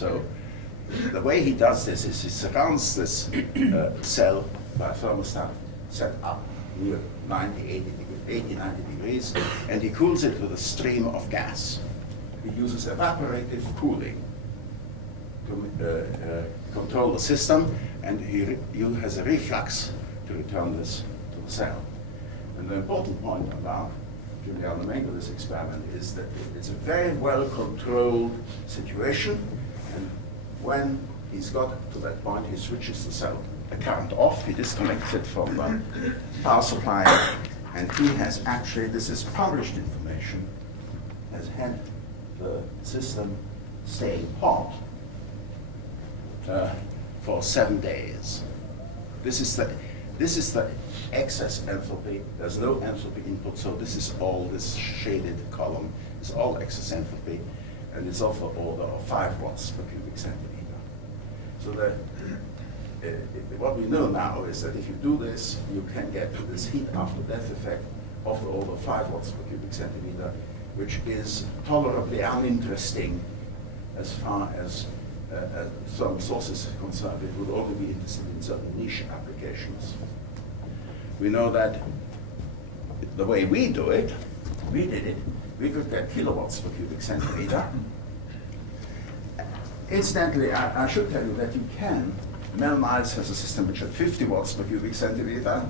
So the way he does this is he surrounds this cell by a thermostat set up near 90, 90 degrees, and he cools it with a stream of gas. He uses evaporative cooling to control the system, and he has a reflux to return this to the cell. And the important point about Giuliano Mengo's experiment is that it's a very well controlled situation, and when he's got to that point, he switches the current off, he disconnects it from the power supply, and he has actually, this is published information, has had the system staying hot for 7 days. This is the excess enthalpy. There's no enthalpy input, so this is all, this shaded column is all excess enthalpy, and it's of the order of 5 watts per cubic centimeter. So what we know now is that if you do this, you can get to this heat after death effect of the order of 5 watts per cubic centimeter, which is tolerably uninteresting as far as thermal sources is concerned. It would only be interested in certain niche applications. We know that the way we did it, we could get kilowatts per cubic centimeter. Incidentally, I should tell you that you can. Mel-Niles has a system which had 50 watts per cubic centimeter.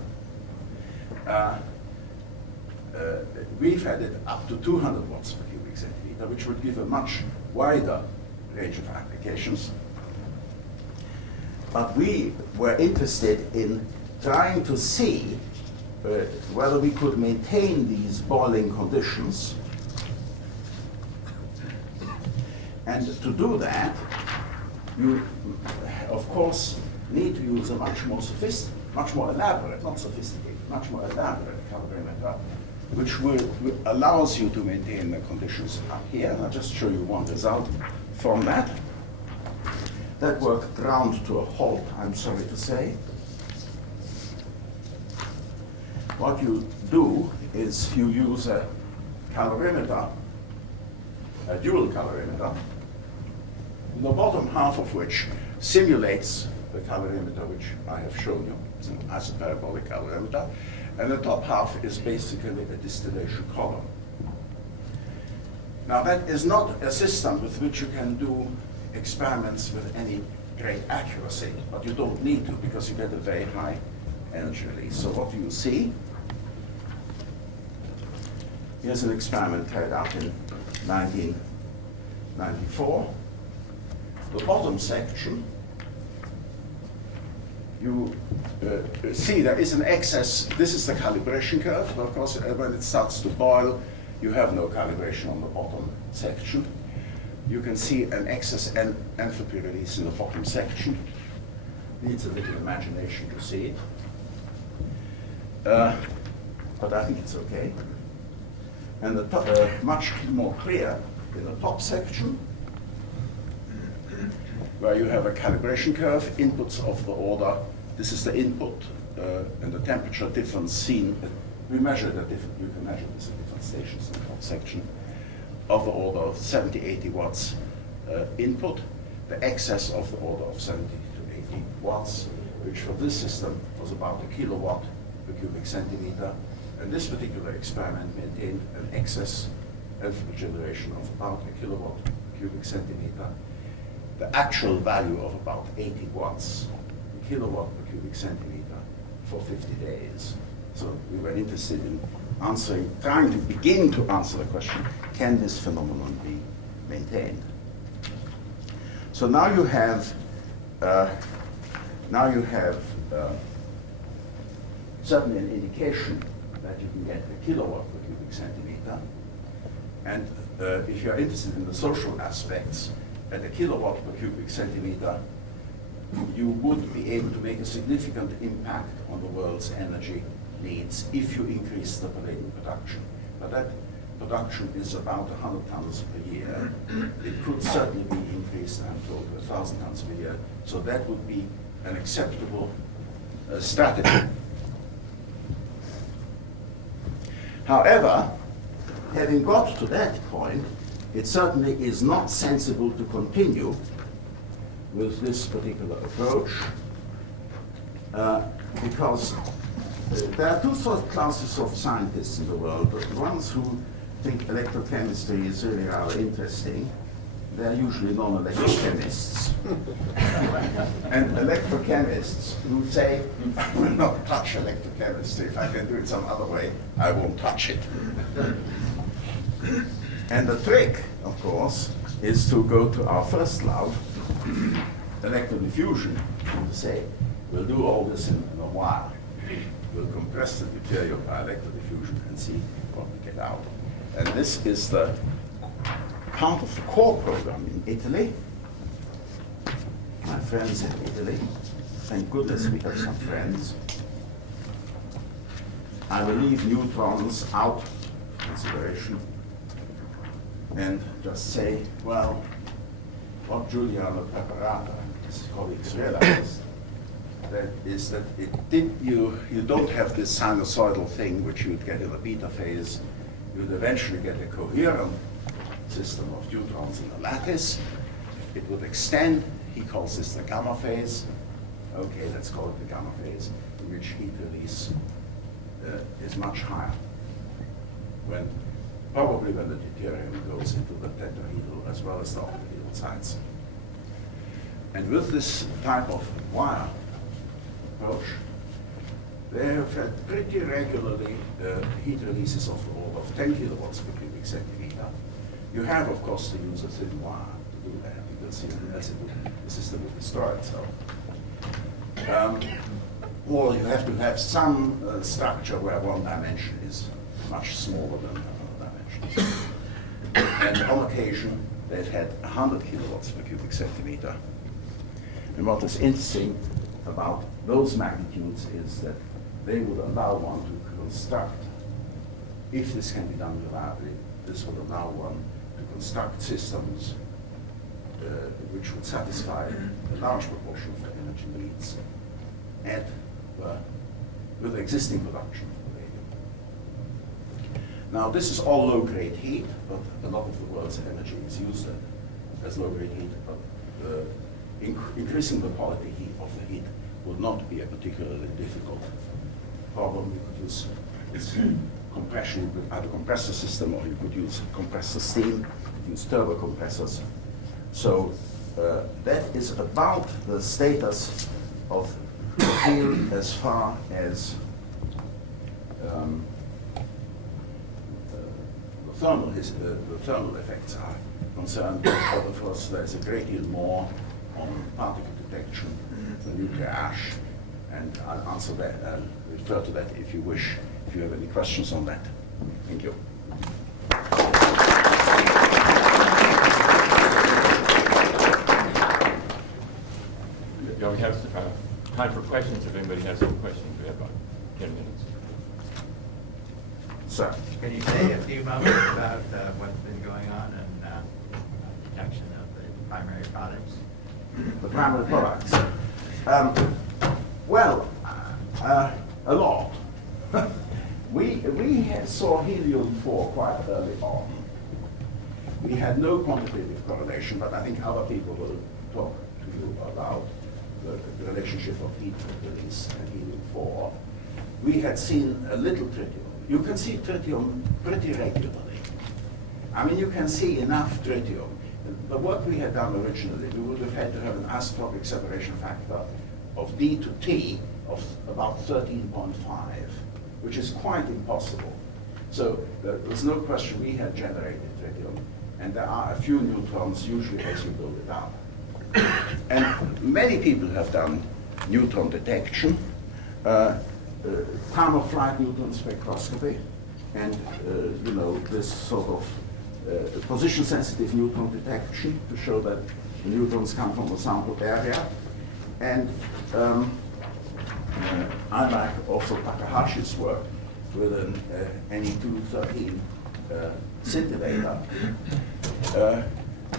We've had it up to 200 watts per cubic centimeter, which would give a much wider range of applications. But we were interested in trying to see whether we could maintain these boiling conditions. And to do that, you, of course, need to use a much more elaborate, not sophisticated, much more elaborate calorimeter, which allows you to maintain the conditions up here. I'll just show you one result from that. That worked ground to a halt, I'm sorry to say. What you do is you use a calorimeter, a dual calorimeter, the bottom half of which simulates the calorimeter which I have shown you. It's an isoparabolic calorimeter. And the top half is basically a distillation column. Now that is not a system with which you can do experiments with any great accuracy, but you don't need to because you get a very high energy release. So what do you see? Here's an experiment carried out in 1994. The bottom section, you see there is an excess. This is the calibration curve. Of course, when it starts to boil, you have no calibration on the bottom section. You can see an excess enthalpy release in the bottom section. Needs a little imagination to see it. But I think it's okay. And the top, much more clear in the top section, where you have a calibration curve, inputs of the order. This is the input and the temperature difference seen. We measure the different, you can measure this at different stations in the top section, of the order of 70, 80 watts input, the excess of the order of 70 to 80 watts, which for this system was about a kilowatt per cubic centimeter. And this particular experiment maintained an excess enthalpy generation of about a kilowatt per cubic centimeter. The actual value of about 80 watts per kilowatt per cubic centimeter for 50 days. So we were interested in trying to begin to answer the question, can this phenomenon be maintained? So now you have certainly an indication that you can get a kilowatt per cubic centimeter. And if you're interested in the social aspects, at a kilowatt per cubic centimeter, you would be able to make a significant impact on the world's energy needs if you increase the palladium production. But that production is about 100 tons per year. It could certainly be increased, I'm told, to 1,000 tons per year. So that would be an acceptable strategy. However, having got to that point, it certainly is not sensible to continue with this particular approach, because there are two sort of classes of scientists in the world. The ones who think electrochemistry is really rather interesting, they're usually non-electrochemists. And electrochemists who say, I will not touch electrochemistry. If I can do it some other way, I won't touch it. And the trick, of course, is to go to our first love, electrodiffusion, and to say, we'll do all this in a while. We'll compress the material by electrodiffusion and see what we get out. And this is the part of the core program in Italy. My friends in Italy, thank goodness we have some friends. I will leave neutrons out of consideration and just say, well, what Giuliano Preparata, his colleagues realized, that is that you don't have this sinusoidal thing which you'd get in the beta phase. You'd eventually get a coherent system of neutrons in the lattice. It would extend. He calls this the gamma phase. Okay, let's call it the gamma phase, in which heat release is much higher. Probably when the deuterium goes into the tetrahedral as well as the octahedral sites. And with this type of wire approach, they have had pretty regularly heat releases of the order of 10 kilowatts per cubic centimeter. You have, of course, to use a thin wire to do that, because else the system will destroy itself. Or you have to have some structure where one dimension is much smaller than another dimension. And on occasion, they've had 100 kilowatts per cubic centimeter. And what is interesting about those magnitudes is that they would allow one to construct, if this can be done reliably, this would allow one to construct systems which would satisfy a large proportion of the energy needs with existing production of radium. Now, this is all low-grade heat, but a lot of the world's energy is used as low-grade heat, but increasing the quality of the heat would not be a particularly difficult problem. You could use compression with either compressor system, or you could use compressor steam, you could use turbo compressors. So that is about the status of the field as far as the thermal effects are concerned. But of course, there's a great deal more on particle detection, the nuclear ash, and I'll answer that, refer to that if you wish, if you have any questions on that. Thank you. Yeah, we have time for questions. If anybody has any questions, we have about 10 minutes. Sir. Can you say a few moments about what's been going on in detection of the primary products? The primary products. A lot. We saw helium-4 quite early on. We had no quantitative correlation, but I think other people will talk to you about the relationship of heat release and helium-4. We had seen a little tritium. You can see tritium pretty regularly. I mean, you can see enough tritium. The work we had done originally, we would have had to have an isotopic separation factor of D to T of about 13.5, which is quite impossible. So there's no question we had generated tritium, and there are a few neutrons usually as you build it up. And many people have done neutron detection, time-of-flight neutron spectroscopy, and this sort of position-sensitive neutron detection to show that the neutrons come from the sampled area. And I like also Takahashi's work with an Ne213 scintillator,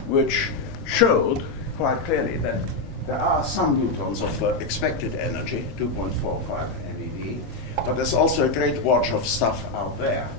which showed quite clearly that there are some neutrons of expected energy, 2.45 MeV, but there's also a great watch of stuff out there.